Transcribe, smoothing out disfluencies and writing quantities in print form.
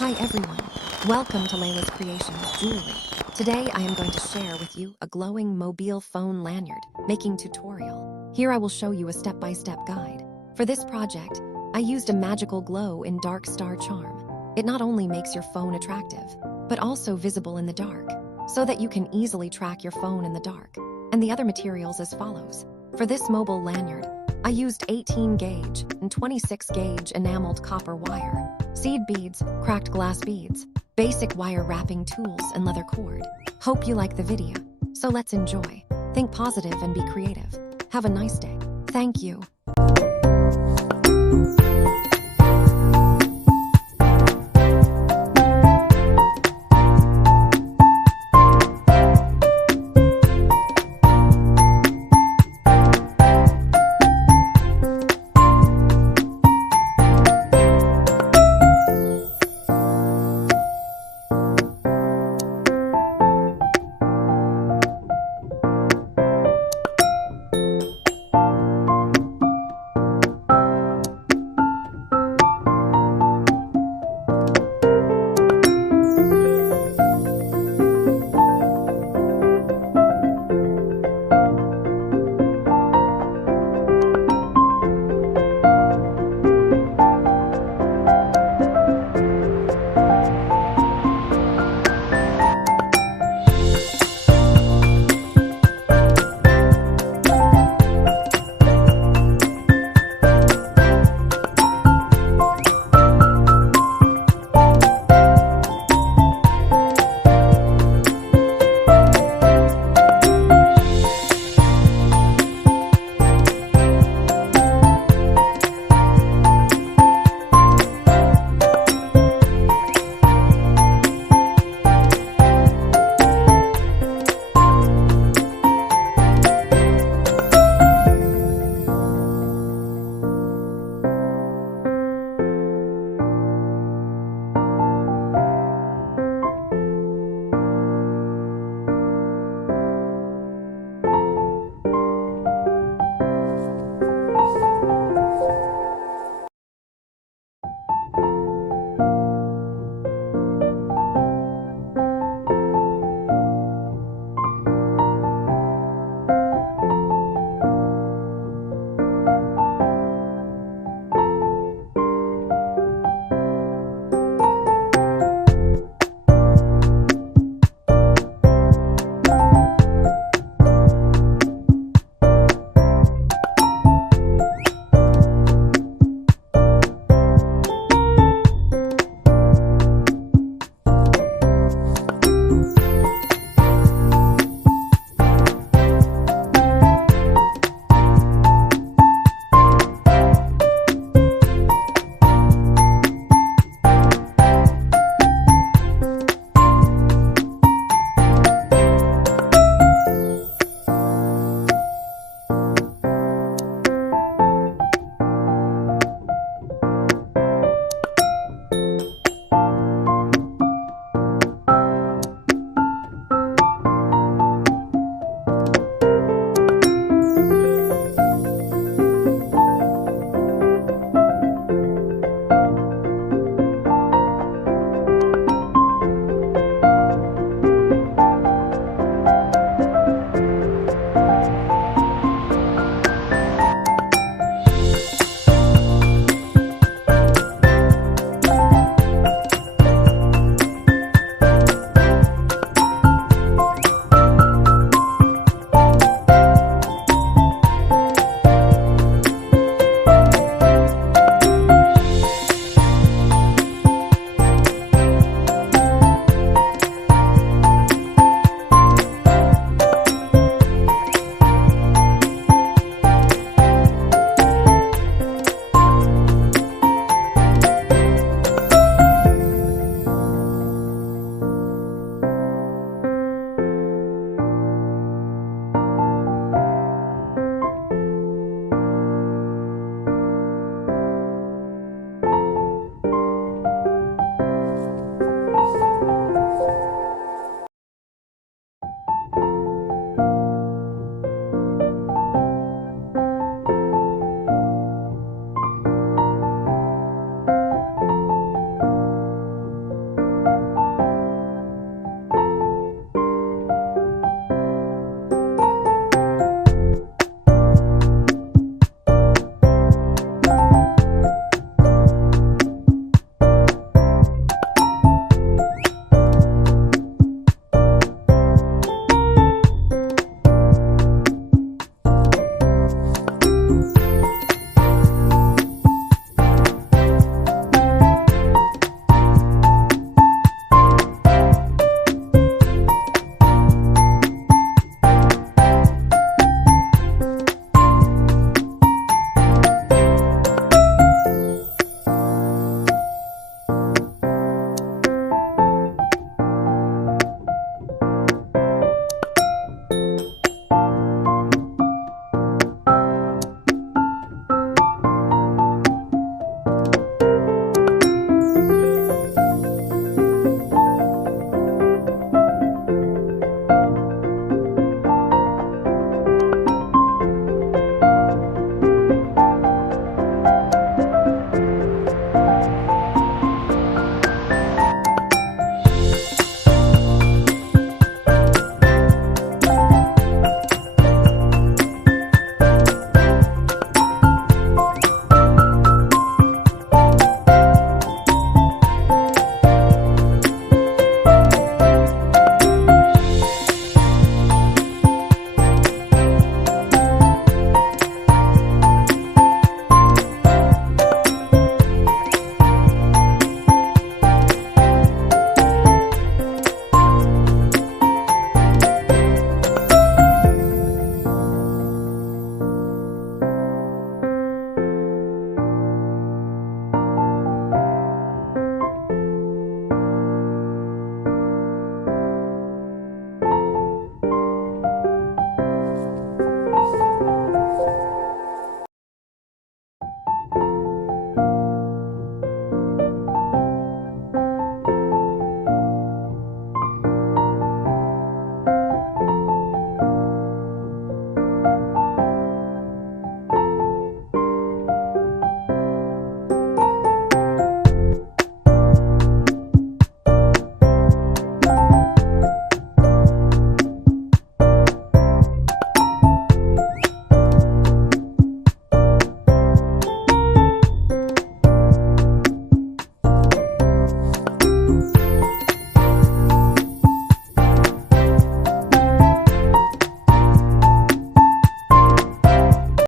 Hi everyone, welcome to Layla's Creations Jewelry. Today I am going to share with you a glowing mobile phone lanyard making tutorial. Here I will show you a step-by-step guide. For this project, I used a magical glow in dark star charm. It not only makes your phone attractive, but also visible in the dark, so that you can easily track your phone in the dark. And the other materials as follows. For this mobile lanyard, I used 18 gauge and 26 gauge enameled copper wire, seed beads, cracked glass beads, basic wire wrapping tools, and leather cord. Hope you like the video. So let's enjoy. Think positive and be creative. Have a nice day. Thank you.